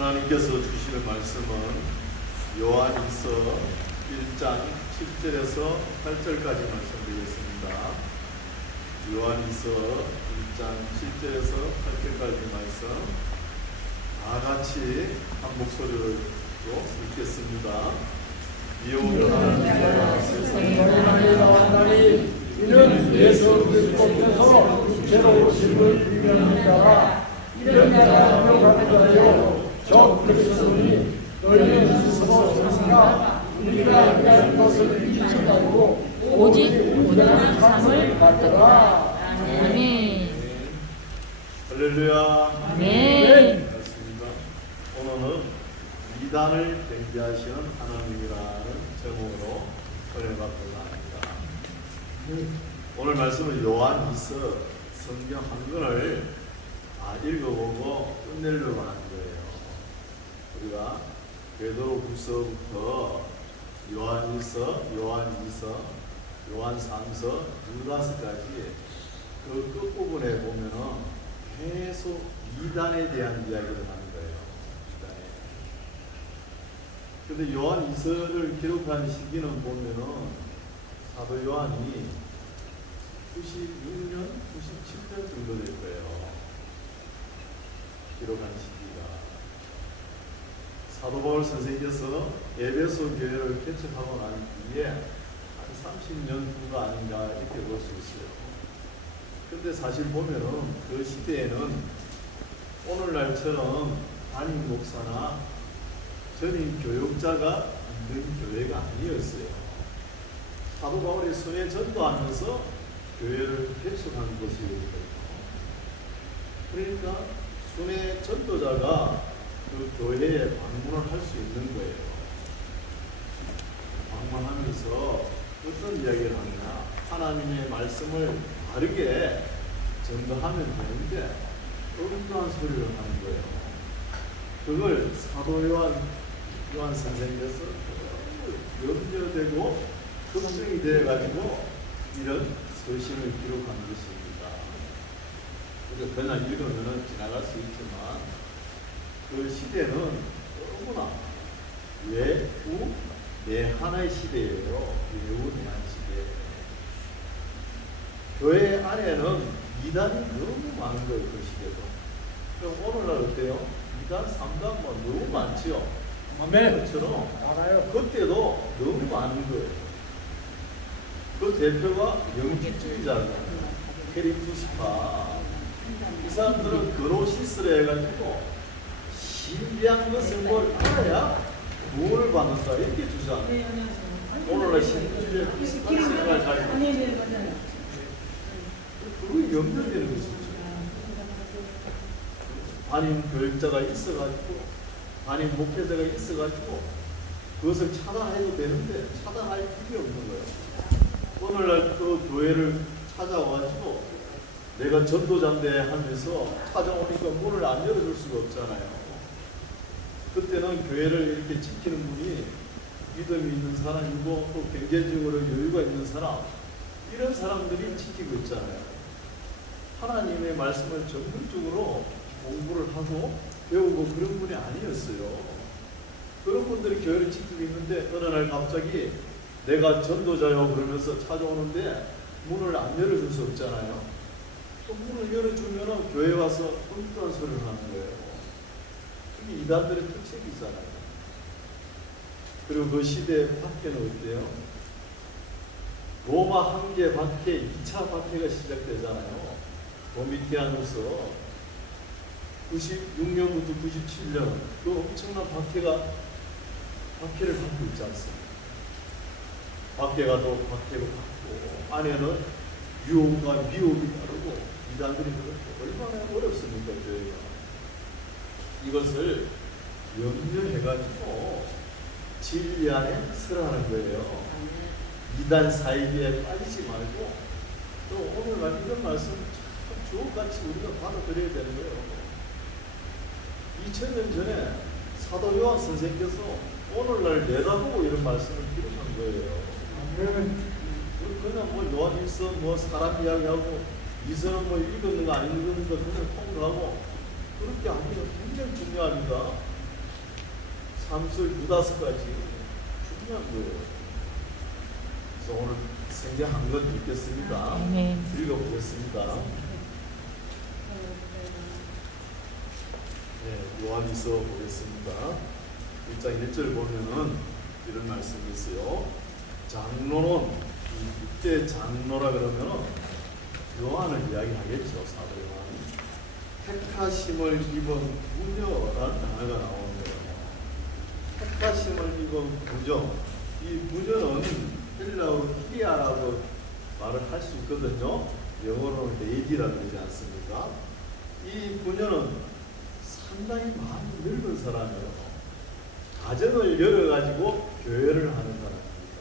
하나님께서 주시는 말씀은 요한일서 1장 7절에서 8절까지 말씀드리겠습니다. 요한일서 1장 7절에서 8절까지 말씀 다 같이 한 목소리로 읽겠습니다. 이오는 세상에 나왔나니 이는 예수 그리스도께서 육체로 오심을 비교하는 자라 이런 자가 명하여 저 그리스도니 너희는 스스로 생각 우리가 위한 것을 이기지 말고 오직 온전한 삶을 받으라. 아멘. 할렐루야. 아멘. 맞습니다. 오늘은 이단을 경계하시는 하나님이라는 제목으로 은혜 받고자 합니다. 오늘 말씀은 요한일서 성경 한 권을 읽어보고 끝내려고 하는 거예요. 우리가 베드로후서부터 요한일서, 요한이서, 요한삼서, 유다서까지 그 끝부분에 보면은 계속 이단에 대한 이야기를 하는 거예요. 근데 요한이서를 기록한 시기는 보면은 사도 요한이 96년, 97년 정도 될 거예요. 기록한 시기가. 사도 바울 선생님께서 에베소 교회를 개척하고 난 뒤에 한 30년 후가 아닌가 이렇게 볼 수 있어요. 근데 사실 보면은 그 시대에는 오늘날처럼 담임 목사나 전임 교육자가 있는 교회가 아니었어요. 사도 바울이 순회 전도하면서 교회를 개척한 것이거든요. 그러니까 순회 전도자가 그 교회에 방문을 할 수 있는 거예요. 방문하면서 어떤 이야기를 하느냐, 하나님의 말씀을 바르게 전도하면 되는데 엉뚱한 소리를 하는 거예요. 그걸 사도 요한 선생님께서 염려되고 걱정이 되어가지고 이런 서신을 기록한 것입니다. 그래서 그냥 읽으면 지나갈 수 있지만 그 시대는 너무나 외우 내한의 시대예요. 외우 내한 시대. 교회 안에는 이단이 너무 많은 거예요. 그 시대도. 그럼 오늘날 어때요? 이단, 삼단 뭐 너무 많지요. 그것처럼 그때도 너무 많은 거예요. 그 대표가 영지주의자잖아요. 캐리투스파. 이 사람들은 그노시스를 해가지고 신비한 것을 뭘 알아야 구원을 받는다 이렇게 주장해요. 오늘날 신주의 비슷한 생각을 가지고 그게 염려되는 것이죠. 담임 교육자가 있어가지고 담임 목회자가 있어가지고 그것을 차단해도 되는데 차단할 필요 없는 거예요. 오늘날 그 교회를 찾아와가지고 내가 전도자인데 하면서 찾아오니까 문을 안 열어줄 수가 없잖아요. 그때는 교회를 이렇게 지키는 분이 믿음이 있는 사람이고 또 경제적으로 여유가 있는 사람, 이런 사람들이 지키고 있잖아요. 하나님의 말씀을 전문적으로 공부를 하고 배우고 그런 분이 아니었어요. 그런 분들이 교회를 지키고 있는데 어느 날 갑자기 내가 전도자요 그러면서 찾아오는데 문을 안 열어줄 수 없잖아요. 또 문을 열어주면 교회 와서 엉뚱한 소리를 하는 거예요. 그게 이단들의 특색이잖아요. 그리고 그 시대 박해는 어때요? 로마 황제 박해, 2차 박해가 시작되잖아요. 도미티아누스 96년부터 97년 그 엄청난 박해를 받고 있지 않습니까? 박해가 또 박해로 받고 안에는 유혹과 미혹이 따르고 이단들이 그렇게 얼마나 어렵습니까? 저희가 이것을 염려해가지고 진리 안에 서라는 거예요. 이단 사이비에 빠지지 말고 또 오늘날 이런 말씀 참 주옥같이 우리가 받아들여야 되는 거예요. 2000년 전에 사도 요한 선생님께서 오늘날 내다보고 이런 말씀을 기록한 거예요. 그냥 뭐 요한일서 뭐 사람 이야기하고 이서는 뭐 읽었는 거 안 읽었는 거 그냥 통과하고 그렇게 하기가 굉장히 중요합니다. 참수 유다스까지 중요한 거예요. 그래서 오늘 생략한 것 읽겠습니다. 아멘. 읽어보겠습니다. 네, 요한이서 보겠습니다. 1장 1절 보면은 이런 말씀이 있어요. 장로는 이때 장로라 그러면은 요한을 이야기하겠죠. 사도 요한이 택하심을 입은 부녀라는 단어가 나오는 거예요. 택하심을 입은 부녀. 이 부녀는 헬라어로 키리아라고 말을 할 수 있거든요. 영어로는 레이디라고 되지 않습니까? 이 부녀는 상당히 많이 늙은 사람이에요. 가정을 열어가지고 교회를 하는 사람입니다.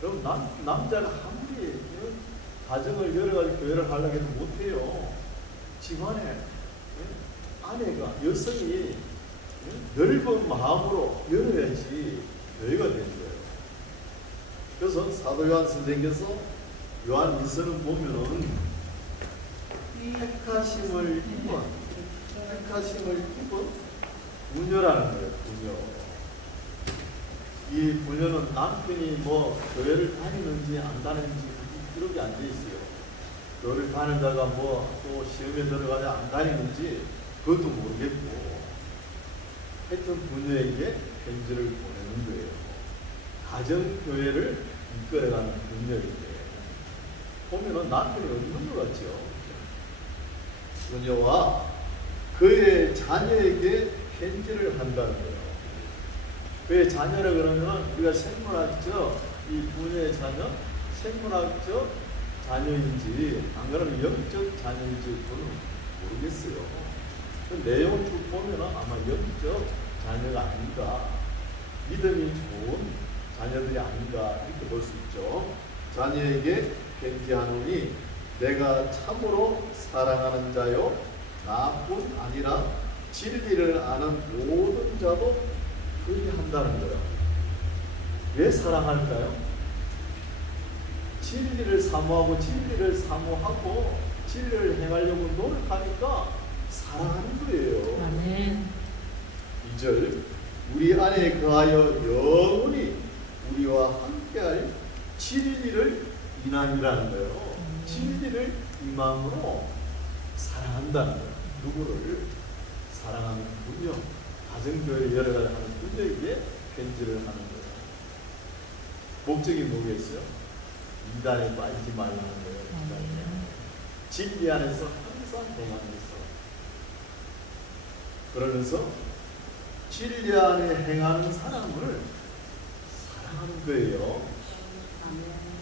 그럼 남자가 아무리 가정을 열어가지고 교회를 하려고 해도 못해요. 집안에 아내가, 여성이 넓은 마음으로 열어야지 교회가 되는 거예요. 그래서 사도 요한 선생께서 요한 일서는 보면은 택하심을 입은 부녀라는 거예요. 부녀. 이 부녀는 남편이 뭐 교회를 다니는지 안 다니는지 기록이 안 돼 있어요. 교회를 다니다가 뭐 또 시험에 들어가지 안 다니는지 그것도 모르겠고, 하여튼 부녀에게 편지를 보내는 거예요. 가정교회를 이끌어가는 부녀에게. 보면은 남편이 없는 것 같죠. 부녀와 그의 자녀에게 편지를 한다는 거예요. 그의 자녀라 그러면 우리가 생물학적 이 부녀의 자녀, 생물학적 자녀인지 안 그러면 영적 자녀인지 그건 모르겠어요. 그 내용을 쭉 보면 아마 영적 자녀가 아닌가, 믿음이 좋은 자녀들이 아닌가 이렇게 볼 수 있죠. 자녀에게 편지하노니 내가 참으로 사랑하는 자요 나뿐 아니라 진리를 아는 모든 자도 그렇게 한다는 거예요. 왜 사랑할까요? 진리를 사모하고 진리를 행하려고 노력하니까 사랑하는 거예요. 아멘. 2절 우리 안에 거하여 영원히 우리와 함께할 진리를 인함이라는 거예요. 진리를 이 마음으로 사랑한다는 거예요. 누구를? 사랑하는 분녀, 가정교회를 열어가야 하는 분녀에게 편지를 하는 거예요. 목적이 뭐겠어요? 이단에 빠지지 말라는 거예요. 진리 안에서 항상 행하면서, 그러면서 진리 안에 행하는 사람을 사랑하는 거예요.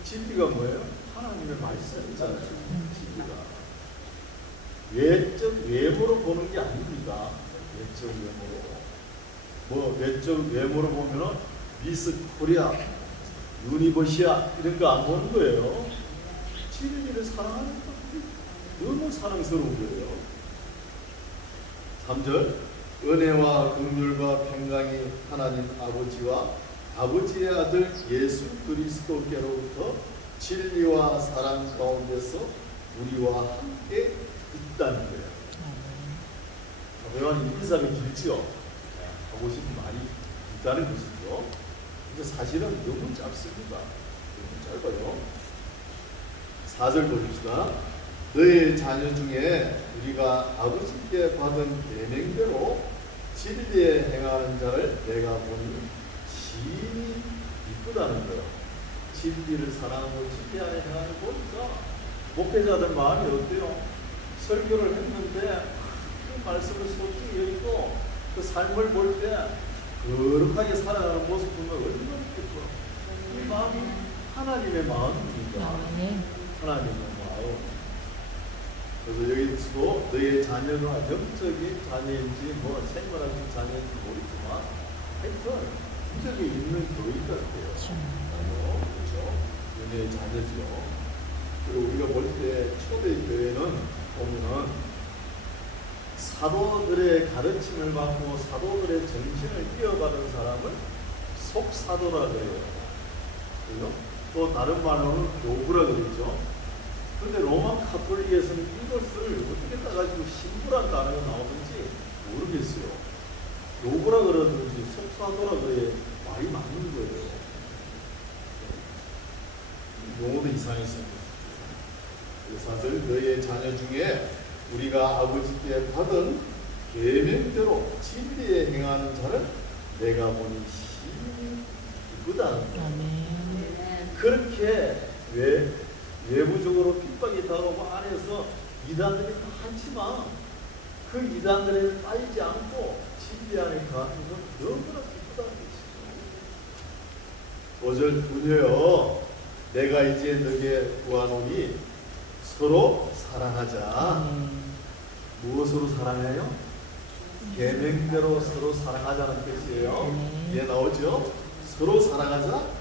진리가 뭐예요? 하나님의 말씀이잖아요. 진리가 외적 외모로 보는 게 아닙니다. 외적 외모로. 뭐 외적 외모로 보면은 미스 코리아, 유니버시아 이런 거 안 보는 거예요. 진리를 사랑하는 거 너무 사랑스러운 거예요. 3절 은혜와 긍휼과 평강이 하나님 아버지와 아버지의 아들 예수 그리스도께로부터 진리와 사랑 가운데서 우리와 함께 있다는 거예요. 요한이 인사가 길지요. 하고 싶은 말이 있다는 것이죠. 근데 사실은 너무 짧습니다. 너무 짧아요. 4절 보십시다. 너의 자녀 중에 우리가 아버지께 받은 계명대로 진리에 행하는 자를 내가 보니 심히 이쁘다는 거예요. 진리를 사랑하고 진리에 행하는 거 보니까 목회자들 마음이 어때요? 설교를 했는데 그 말씀을 소중히 여기고 그 삶을 볼 때 거룩하게 살아가는 모습 보면 얼마나 기뻐. 이 마음이 하나님의 마음입니다. 하나님의 마음. 그래서 여기서도 너의 자녀가 영적인 자녀인지 뭐 생물학적 자녀인지 모르지만 하여튼 인적이 있는 교회 같아요. 그렇죠? 너의 자녀죠. 그리고 우리가 볼 때 초대교회는 보면은 사도들의 가르침을 받고 사도들의 정신을 이어받은 사람을 속사도라 그래요. 그죠? 또 다른 말로는 교부라 그랬죠. 그런데 로마 카톨릭에서는 이것을 어떻게 따가지고 신부란 단어가 나오는지 모르겠어요. 욕으라 그러든지 속사도라 그래 말이 맞는 거예요. 용어도 이상했어요. 사실 너의 자녀 중에 우리가 아버지께 받은 계명대로 진리에 행하는 자를 내가 보니 심히 기쁘다. 아멘. 그렇게 외부적으로 핍박이 당하고 안에서 이단들이 많지만 그 이단들에 빠지지 않고 진리 안에 거하는 건 너무나 기쁘다는 것이죠. 5절 부녀여 내가 이제 너에게 구하노니 서로 사랑하자. 무엇으로 사랑해요? 계명대로 서로 사랑하자는 뜻이에요. 이해 나오죠? 서로 사랑하자.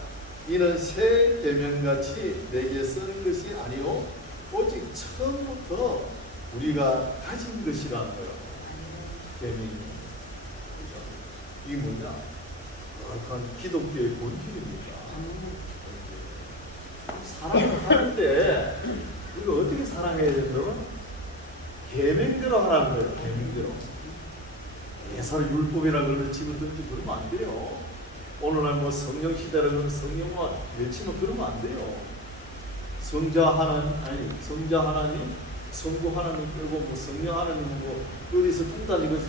이는 새 계명같이 내게 쓰는 것이 아니요 오직 처음부터 우리가 가진 것이라는 거예요. 계명이. 이게 뭐냐? 약간 기독교의 본질입니다. 사랑을 하는데 우리가 어떻게 사랑해야 된다고? 계명대로 하라는 거예요. 계명대로. 예사를 율법이라 그러면 집어던지 그러면 안 돼요. 오늘날 뭐 성령 시대라 그러면 성령만 외치면 그러면 안 돼요. 성자 하나님, 성부 하나님 빼고 뭐 성령 하나님 뭐 어디서 뚱딴지 것이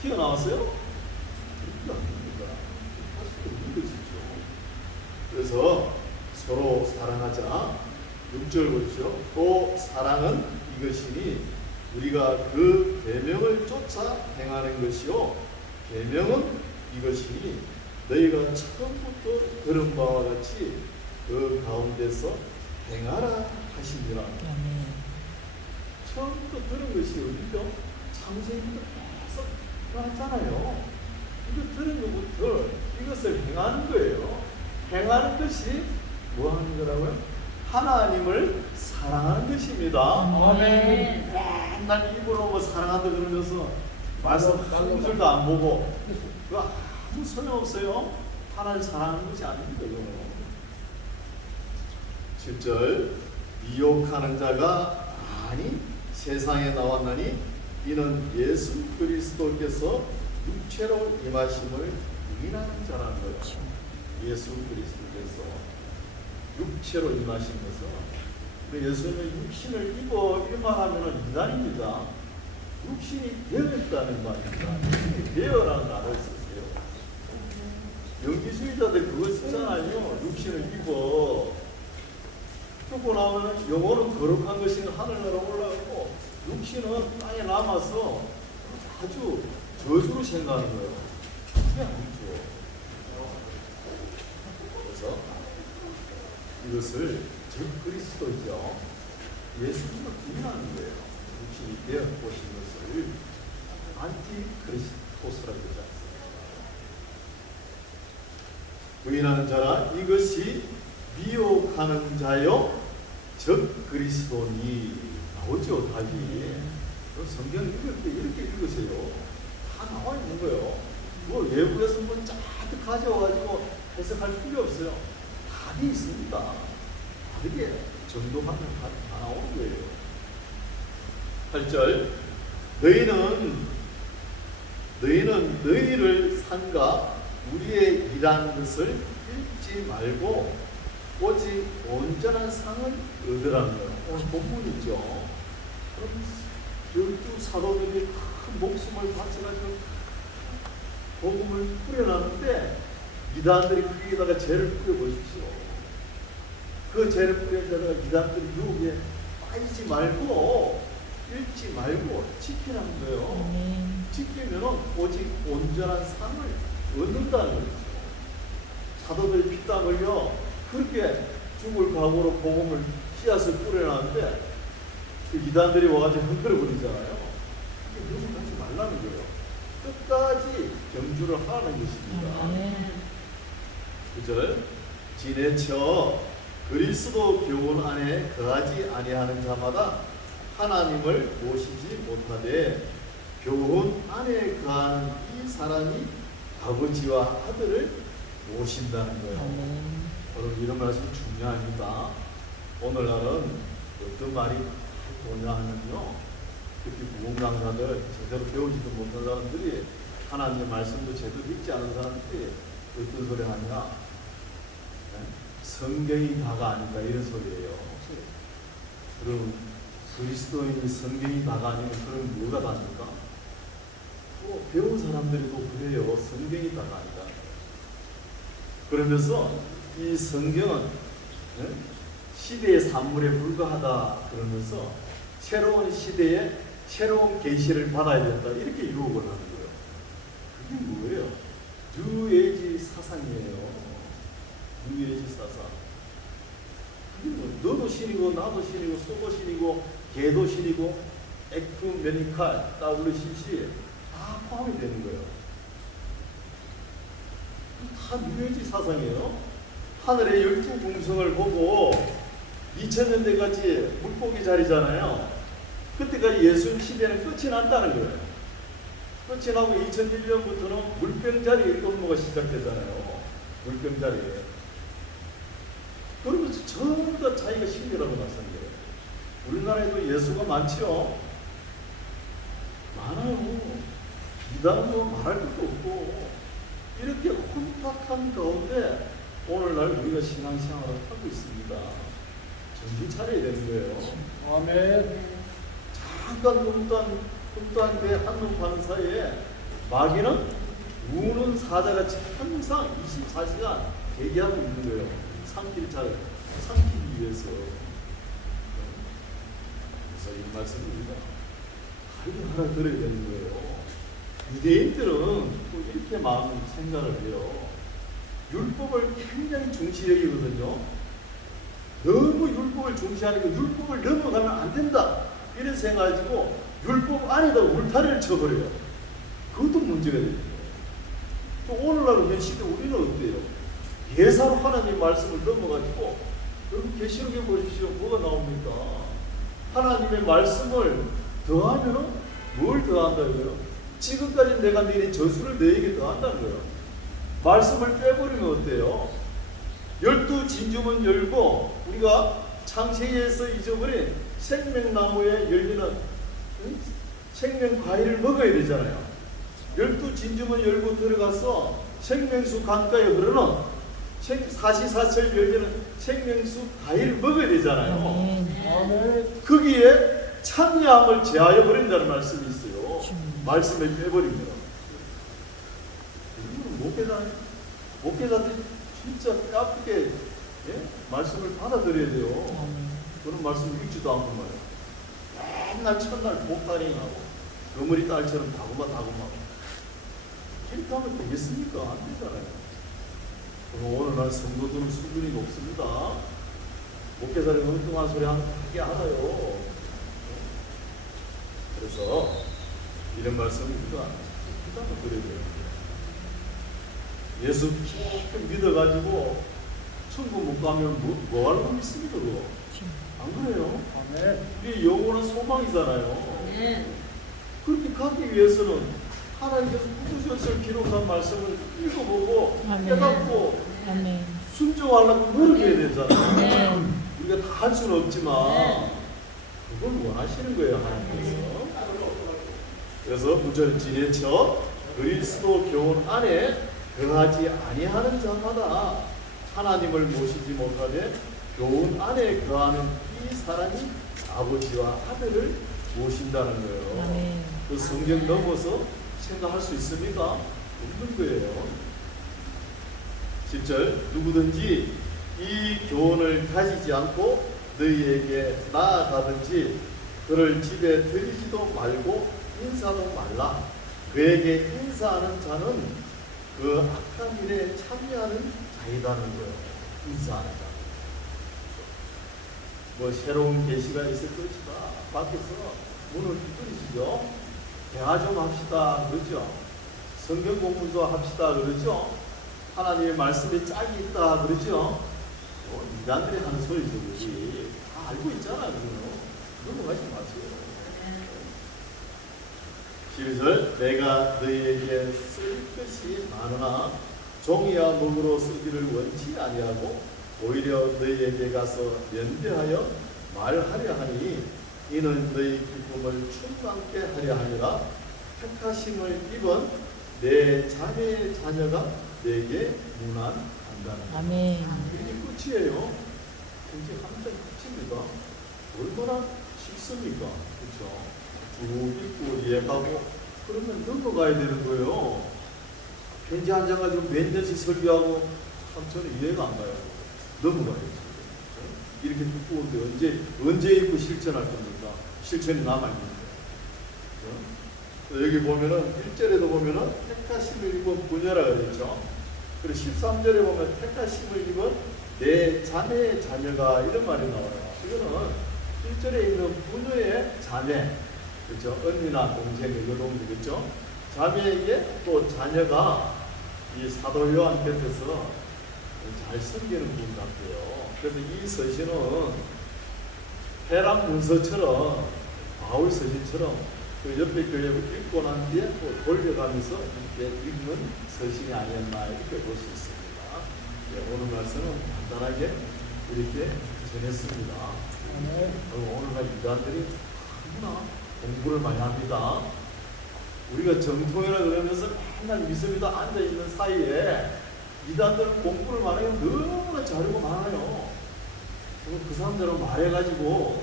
튀어나왔어요? 그렇게 안 됩니다. 할 수도 없는 것이죠. 그래서 서로 사랑하자. 6절 보십시오. 또 사랑은 이것이니 우리가 그 계명을 쫓아 행하는 것이요 계명은 이것이니 너희가 처음부터 들은 바와 같이 그 가운데서 행하라 하시니라. 처음부터 들은 것이 어디죠? 창세기부터 계속 나왔잖아요. 이거 들은 것부터 이것을 행하는 거예요. 행하는 것이 뭐 하는 거라고요? 하나님을 사랑하는 것입니다. 아멘. 맨날 입으로 뭐 사랑한다 그러면서 말씀 한 구절도 안 보고 그거 아무 소용없어요. 하나님 사랑하는 것이 아닙니다. 이거는. 7절 미혹하는 자가 많이 세상에 나왔나니 이는 예수 그리스도께서 육체로 임하심을 부인하는 자라는 거죠. 예수 그리스도께서 육체로 임하시면서 예수님은 육신을 입어 일만하면 이단입니다. 육신이 되었다는 말입니다. 육신이 되어라는 단어를 썼어요. 영지주의자들 그거 쓰잖아요. 육신을 입어. 죽고 나면 영혼은 거룩한 것이 하늘나라 올라가고 육신은 땅에 남아서 아주 저주로 생각하는 거예요. 그게 아니죠. 그래서 이것을 즉 그리스도죠. 예수님을 부인하는 거예요. 육신이 되어 보신 것을 안티크리스토스라고 하지 않습니까? 부인하는 자라 이것이 미혹하는 자요 즉 그리스도니 나오죠. 답이. 성경 읽을 때 이렇게 읽으세요. 다 나와 있는 거예요. 뭐 외국에서 뭐 짜득 가져와가지고 해석할 필요 없어요. 답이 있습니다. 다르게 전도하면 다 나오는 거예요. 8절 너희는 너희를 삼가 우리의 일한 것을 읽지 말고 오직 온전한 상을 얻으라는 거예요. 오늘 본문이죠. 그럼 12사도들이 큰 목숨을 바쳐가지고 복음을 뿌려놨는데 이단들이 거기에다가 죄를 뿌려보십시오. 그 죄를 뿌려다가 이단들이 유혹에 빠지지 말고 읽지 말고 지키라는 거예요. 지키면 오직 온전한 상을 얻는다는 거죠. 사도들이 피땀 흘려 그렇게 죽을 각오로 복음을 씨앗을 뿌려놨는데 그 이단들이 와가지고 흔들어 버리잖아요. 이게 넘어가지 말라는 거예요. 끝까지 경주를 하라는 것입니다. 9절 지내쳐 그리스도 교훈 안에 거하지 아니하는 자마다 하나님을 모시지 못하되 교훈 안에 거하는 이 사람이 아버지와 아들을 모신다는 거예요. 여러분 이런 말씀 중요합니다. 오늘날은 어떤 말이 뭐냐 하면요, 특히 무공강사들 제대로 배우지도 못한 사람들이 하나님의 말씀도 제대로 읽지 않은 사람들이 어떤 소리 하냐? 성경이 다가 아니다 이런 소리예요. 그럼 그리스도인이 성경이 다가 아니면 그럼 뭐가 답니까? 배운 사람들이 또 그래요. 성경이 다가 아니다. 그러면서 이 성경은 시대의 산물에 불과하다 그러면서 새로운 시대에 새로운 계시를 받아야 된다 이렇게 유혹을 하는 거예요. 그게 뭐예요? 뉴에이지 사상이에요. 뉴에이지 사상. 그게 뭐, 너도 신이고 나도 신이고 소도 신이고 개도 신이고 에쿠메니칼 WCC 다 포함이 되는 거예요. 다 뉴에이지 사상이에요. 하늘의 12궁성을 보고 2000년대까지 물고기 자리잖아요. 그때까지 예수님 시대는 끝이 났다는 거예요. 끝이 나고 2001년부터는 물병자리 일본모가 시작되잖아요. 물병자리. 그러면서 전부 다 자기가 신이라고 나선 거예요. 우리나라에도 예수가 많지요. 많아요. 이단은 뭐 말할 것도 없고 이렇게 혼탁한 가운데 오늘날 우리가 신앙생활을 하고 있습니다. 정신 차려야 되는 거예요. 아멘. 잠깐 흠떠한 배 한눈 파는 사이에 마귀는 우는 사자같이 항상 24시간 대기하고 있는 거예요. 삼키기 위해서. 그래서 이 말씀을 우리가 하나 들어야 되는 거예요. 유대인들은 또 이렇게 마음 생각을 해요. 율법을 굉장히 중시 여기거든요. 너무 율법을 중시하니까 율법을 넘어가면 안 된다. 이런 생각 가지고 율법 안에다 울타리를 쳐버려요. 그것도 문제가 됩니다. 또 오늘날 현실에 우리는 어때요? 예사로 하나님 말씀을 넘어가지고 여러분 계시록에 보십시오. 뭐가 나옵니까? 하나님의 말씀을 더하면 뭘 더한다고요? 지금까지 내가 내린 저주를 너에게 더한다는 거예요. 말씀을 빼버리면 어때요? 12진주문 열고 우리가 창세기에서 잊어버린 생명나무에 열리는 생명 과일을 먹어야 되잖아요. 12진주문 열고 들어가서 생명수 강가에 흐르는 사시사철 열리는 생명수 과일을 먹어야 되잖아요. 아멘. 거기에 참여함을 제하여 버린다는 말씀이 있어요. 말씀을 빼버립니다. 목회자들이 진짜 뼈아프게 말씀을 받아들여야 돼요. 그런 말씀 읽지도 않고 말이에요. 맨날 첫날 복다링하고 거머리 딸처럼 다구마다구마 이렇게 하면 되겠습니까? 안 되잖아요. 오늘날 성도들은 수준이 높습니다. 목회자들이 엉뚱한 소리 하게 알아요. 그래서 이런 말씀을 우리가 부담을 드려야 돼요. 예수 깊이 믿어가지고 천국 못 가면 뭐 하려고 믿습니까? 그거? 안 그래요? 아멘. 우리 영혼은 소망이잖아요. 그렇게 가기 위해서는 하나님께서 구주절설 기록한 말씀을 읽어보고 깨닫고 순종하려고 노력해야 되잖아요. 우리가 다 할 수는 없지만 그걸 원하시는 거예요, 하나님께서. 그래서 9절 지혜쳐 그리스도 교훈 안에 거하지 아니하는 자마다 하나님을 모시지 못하되 교훈 안에 거하는 이 사람이 아버지와 아들을 모신다는 거예요. 그 성경 넘어서 생각할 수 있습니까? 없는 거예요. 10절 누구든지 이 교훈을 가지지 않고 너희에게 나아가든지 그를 집에 들이지도 말고 인사도 말라. 그에게 인사하는 자는 그 악한 일에 참여하는 자이다는 거예요. 인사하는 자. 뭐 새로운 계시가 있을 것이다. 밖에서 문을 두드리시죠. 대화 좀 합시다. 그러죠. 성경 공부도 합시다. 그러죠. 하나님의 말씀에 짝이 있다. 그러죠. 인간들이 하는 소리죠. 우리 다 알고 있잖아. 넘어가지 마세요. 11절 내가 너희에게 쓸 것이 많으나 종이와 먹으로 쓰기를 원치 아니하고 오히려 너희에게 가서 면대하여 말하려 하니 이는 너희 기쁨을 충만케 하려 하니라. 택하심을 입은 내 자녀의 자녀가 내게 문안한다는 아멘. 이게 끝이에요. 굉장히 한장 끝입니다. 얼마나 쉽습니까? 그렇죠? 쭉 읽고 이해하고 그러면 넘어가야 되는 거예요. 편지 한 장 가지고 몇 년씩 설교하고 참 저는 이해가 안 가요. 넘어가야죠. 이렇게 두꺼운데 언제 읽고 실천할 겁니까? 실천이 남아있는데. 여기 보면은 1절에도 보면은 택하심을 입은 부녀라 그랬죠. 그리고 13절에 보면 택하심을 입은 내 자매의 자녀가 이런 말이 나와요. 이거는 1절에 있는 부녀의 자매, 그렇죠? 언니나 동생의 여동생, 그렇죠? 자매에게 또 자녀가 이 사도 요한 곁에서 잘 섬기는 분 같고요. 그래서 이 서신은 해람 문서처럼 바울 서신처럼 그 옆에 교회를 읽고 난 뒤에 또 돌려가면서 이렇게 읽는 서신이 아니었나 이렇게 볼 수 있습니다. 네, 오늘 말씀은 간단하게 이렇게 전했습니다. 오늘날 이단들이 너무나 공부를 많이 합니다. 우리가 정통이라 그러면서 맨날 믿습니다 앉아있는 사이에 이단들은 공부를 많이 해요. 너무나 자료가 많아요. 그 사람들은 말해가지고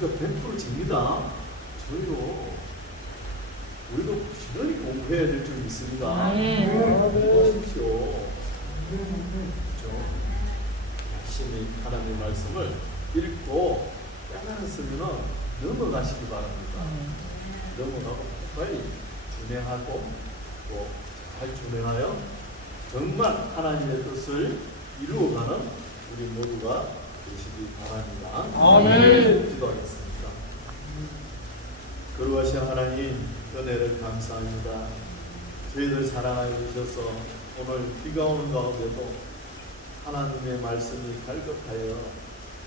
우리가 100% 집니다. 우리도 부지런히 공부해야 될 줄 믿습니다. 공부하십시오. 그렇죠? 열심히 하나님의 말씀을 읽고 깨달았으면 넘어가시기 바랍니다. 넘어가고 빨리 준행하고 또 잘 준행하여 정말 하나님의 뜻을 이루어가는 우리 모두가 되시기 바랍니다. 아멘. 기도하겠습니다. 거룩하신 하나님 은혜를 감사합니다. 저희들 사랑하여 주셔서 오늘 비가 오는 가운데도 하나님의 말씀이 갈급하여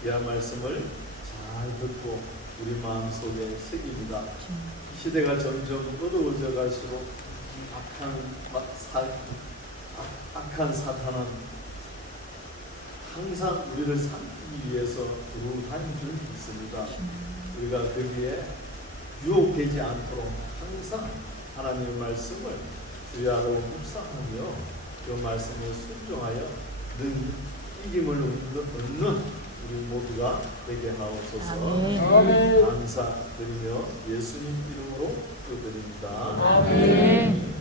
이 말씀을 잘 듣고 우리 마음속에 새깁니다. 시대가 점점 어두워져 가시고 악한 사탄은 항상 우리를 삼키기 위해서 두루다닌 줄 믿습니다. 우리가 거기에 유혹되지 않도록 항상 하나님의 말씀을 주야로 묵상하며 그 말씀에 순종하여 늘 이김을 얻는 우리 모두가 되게 하옵소서. 아멘. 감사드리며 예수님 이름으로 기도드립니다. 아멘.